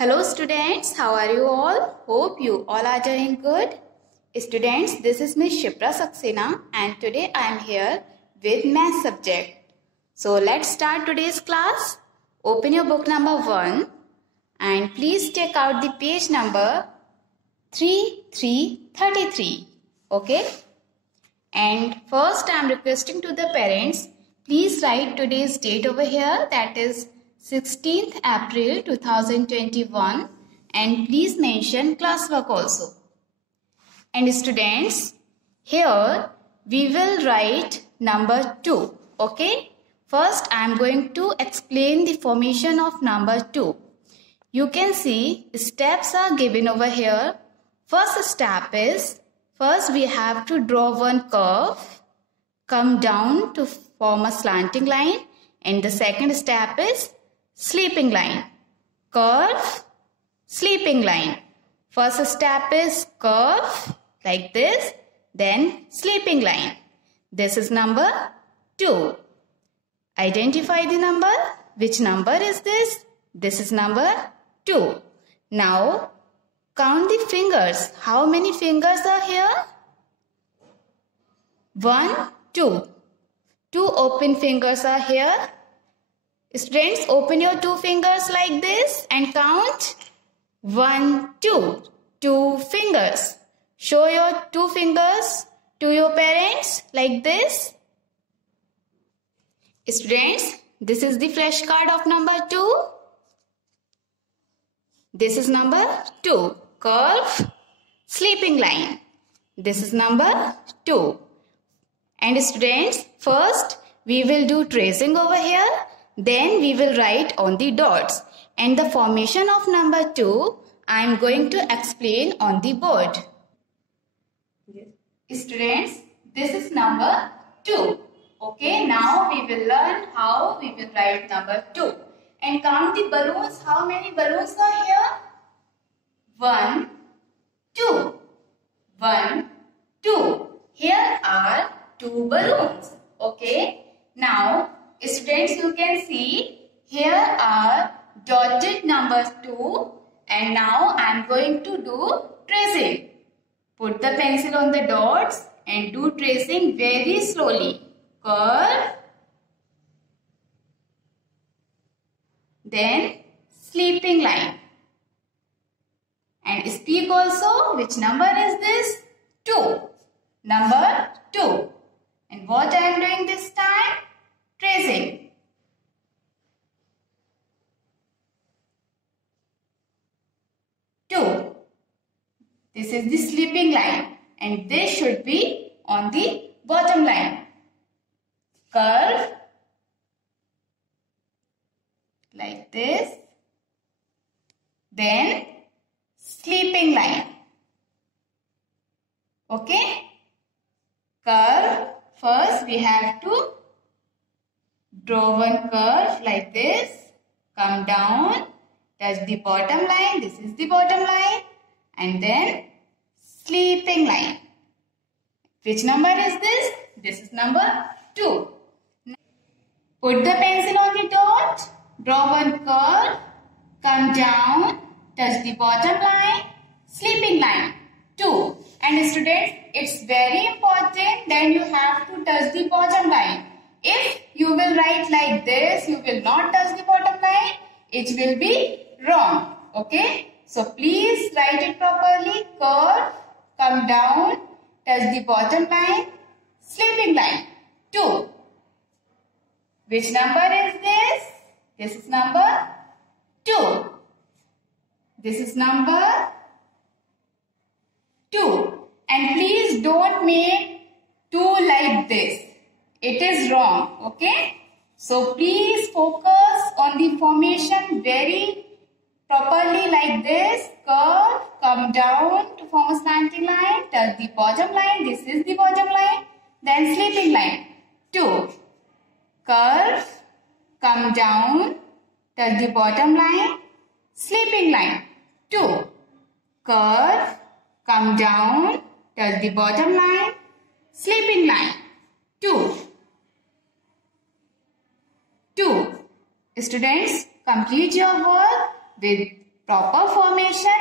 Hello students, how are you all? Hope you all are doing good. Students, this is Miss Shipra Saxena and today I am here with math subject. So let's start today's class. Open your book number 1 and please take out the page number 3333. Okay? And first I am requesting to the parents, please write today's date over here, that is 16th April 2021, and please mention classwork also. And students, here we will write number 2. Okay? First I am going to explain the formation of number 2. You can see steps are given over here. First step is, first we have to draw one curve, come down to form a slanting line, and the second step is sleeping line. Curve, sleeping line. First step is curve like this, then sleeping line. This is number 2. Identify the number. Which number is this? This is number 2. Now count the fingers. How many fingers are here? 1, 2. 2 open fingers are here. Students, open your 2 fingers like this and count 1, 2. 2 fingers. Show your 2 fingers to your parents like this. Students, this is the flashcard of number 2. This is number 2. Curve, sleeping line. This is number 2. And students, first we will do tracing over here. Then we will write on the dots. And the formation of number 2, I am going to explain on the board. Yes. Students, this is number 2. Okay, now we will learn how we will write number 2. And count the balloons. How many balloons are here? 1, 2. 1, 2. Here are 2 balloons. Okay. Now, students, you can see here are dotted numbers 2. And now I am going to do tracing. Put the pencil on the dots and do tracing very slowly. Curve. Then sleeping line. And speak also. Which number is this? 2. Number 2. And what I am doing this time? Tracing. Two. This is the sleeping line. And this should be on the bottom line. Curve. Like this. Then sleeping line. Okay. Curve. First we have to draw one curve like this. Come down. Touch the bottom line. This is the bottom line. And then sleeping line. Which number is this? This is number 2. Put the pencil on the dot. Draw one curve. Come down. Touch the bottom line. Sleeping line. 2. And students, it's very important that you have to touch the bottom line. If you will write like this, you will not touch the bottom line, it will be wrong. Okay? So please write it properly. Curve, come down, touch the bottom line, sleeping line. 2. Which number is this? This is number 2. This is number 2. And please don't make 2 like this. It is wrong. Okay? So please focus on the formation very properly like this. Curve, come down to form a slanting line. Touch the bottom line. This is the bottom line. Then sleeping line. 2. Curve, come down. Touch the bottom line. Sleeping line. 2. Curve, come down. Touch the bottom line. Sleeping line. 2. 2. Students, complete your work with proper formation,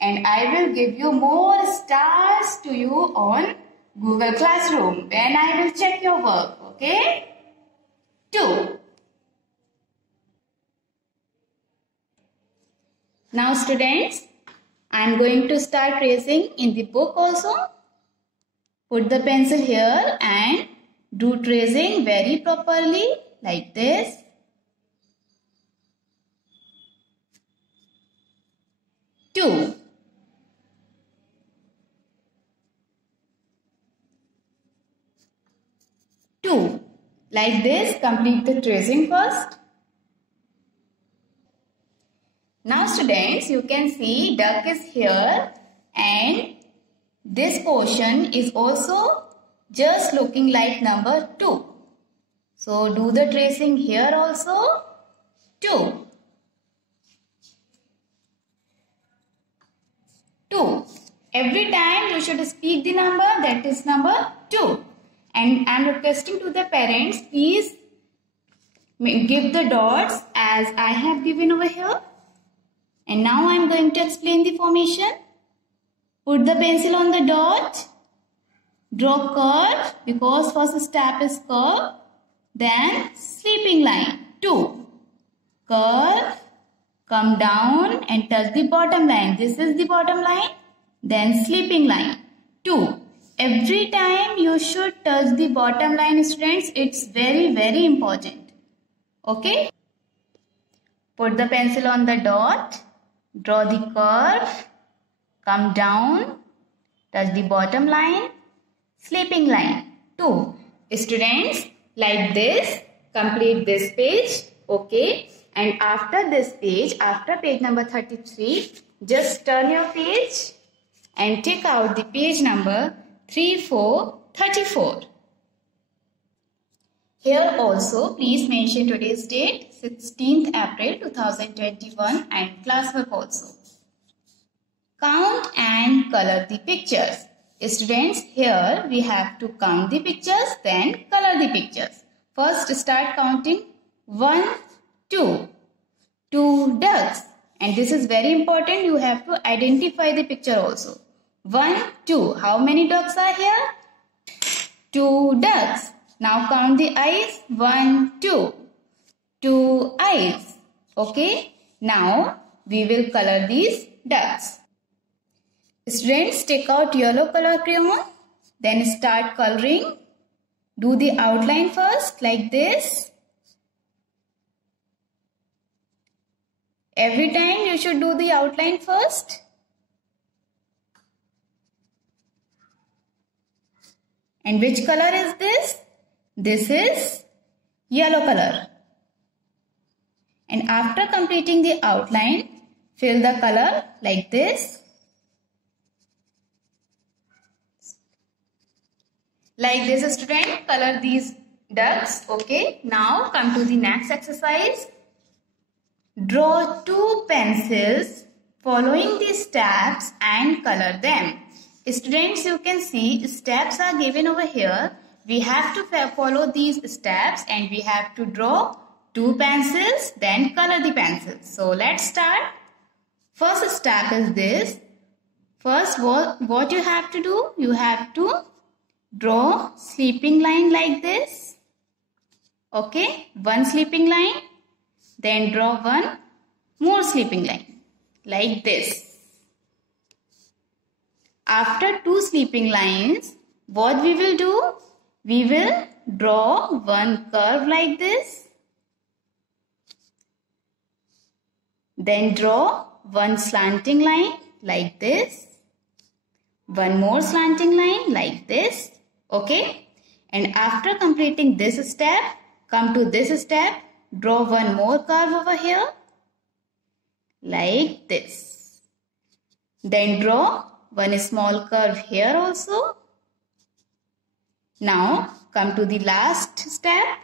and I will give you more stars to you on Google Classroom when I will check your work. Okay? 2. Now students, I am going to start tracing in the book also. Put the pencil here and do tracing very properly like this. 2. 2. Like this, complete the tracing first. Now students, you can see duck is here and this portion is also just looking like number 2. So do the tracing here also. 2. 2. Every time you should speak the number, that is number 2. And I am requesting to the parents, please give the dots as I have given over here. And now I am going to explain the formation. Put the pencil on the dot. Draw curve because first step is curve. Then sleeping line. 2. Curve. Come down and touch the bottom line. This is the bottom line. Then sleeping line. 2. Every time you should touch the bottom line, students. It's very important. Okay? Put the pencil on the dot. Draw the curve. Come down. Touch the bottom line. Sleeping line. 2. Students, like this, complete this page. Okay? And after this page, after page number 33, just turn your page and take out the page number 3434. Here also, please mention today's date, 16th April 2021 and classwork also. Count and color the pictures. Students, here we have to count the pictures, then color the pictures. First, start counting. 1, 2. 2 ducks. And this is very important. You have to identify the picture also. 1, 2. How many ducks are here? 2 ducks. Now count the eyes. 1, 2. 2 eyes. Okay. Now we will color these ducks. Students, take out yellow color crayon. Then start coloring. Do the outline first like this. Every time you should do the outline first. And which color is this? This is yellow color. And after completing the outline, fill the color like this. Like this, student, color these ducks. Okay. Now come to the next exercise. Draw 2 pencils following the steps and color them. Students, you can see steps are given over here. We have to follow these steps and we have to draw 2 pencils, then color the pencils. So let's start. First step is this. First, what you have to do? You have to draw sleeping line like this. Okay, 1 sleeping line. Then draw 1 more sleeping line like this. After 2 sleeping lines, what we will do? We will draw 1 curve like this. Then draw 1 slanting line like this. 1 more slanting line like this. Okay. And after completing this step, come to this step. Draw 1 more curve over here like this. Then draw 1 small curve here also. Now come to the last step.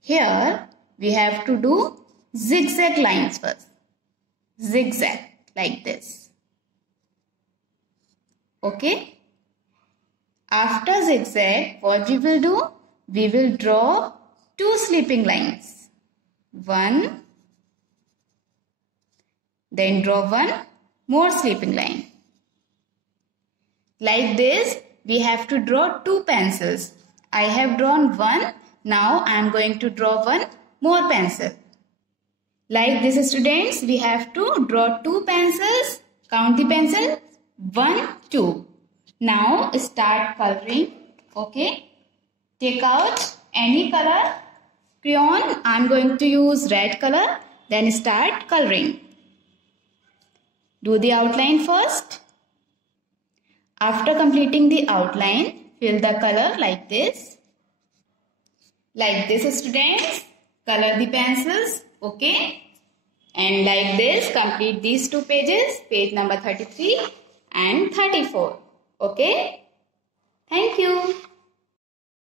Here we have to do zigzag lines first. Zigzag like this. Okay. After zigzag, what we will do? We will draw 2 sleeping lines. 1, Then draw one more sleeping line. Like this, we have to draw two pencils. I have drawn one. Now I am going to draw one more pencil. Like this, students, we have to draw two pencils. Count the pencils. 1, 2. Now start coloring. Okay. Take out any color. Crayon. I am going to use red color. Then start coloring. Do the outline first. After completing the outline, fill the color like this. Like this, students. Color the pencils. Okay. And like this, complete these two pages. Page number 33 and 34. Okay. Thank you.